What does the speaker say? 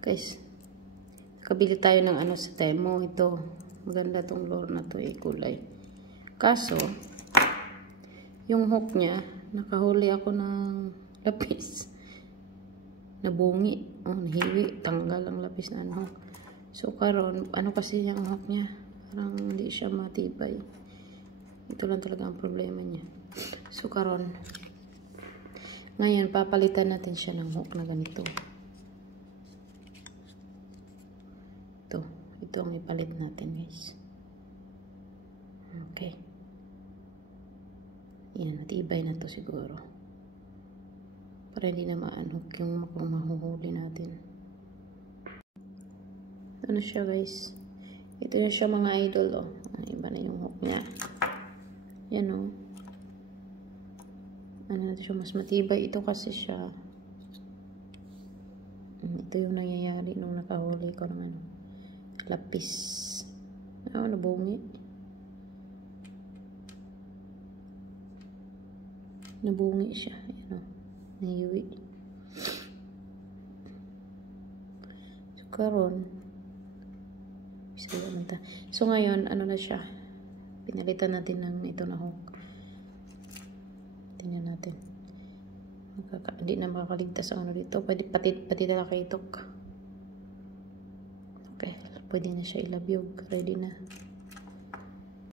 Guys, nakabili tayo ng ano sa Temo. Ito, maganda tong lure na to, kulay. Kaso, yung hook niya, nakahuli ako ng lapis. Nabungi. Oh, nahiwi. Tanggal ang lapis na hook. So, karon ano kasi yung hook niya? Parang hindi siya matibay. Ito lang talaga ang problema niya. So, karon ngayon, papalitan natin siya ng hook na ganito. Ito ang ipalit natin, guys. Okay. Yan, matibay na to siguro. Para hindi na ma-unhook yung mahuhuli natin. Ito na siya, guys. Ito na siya, mga idol, oh. Iba na yung hook niya. Yan, oh. Ano na siya, mas matibay. Ito kasi siya. Ito yung nangyayari nung nakahuli ko ng ano, lapis. Nabungi. Nabungi siya. Ayan, oh. Nahiwi. So, karon. So, ngayon, ano na siya? Pinalitan natin ng ito na hook. Tingnan natin. Hindi na makakaligtas ang ano dito. Pati na nakaitok. Okay. Pwede na siya ilabyog. Ready na.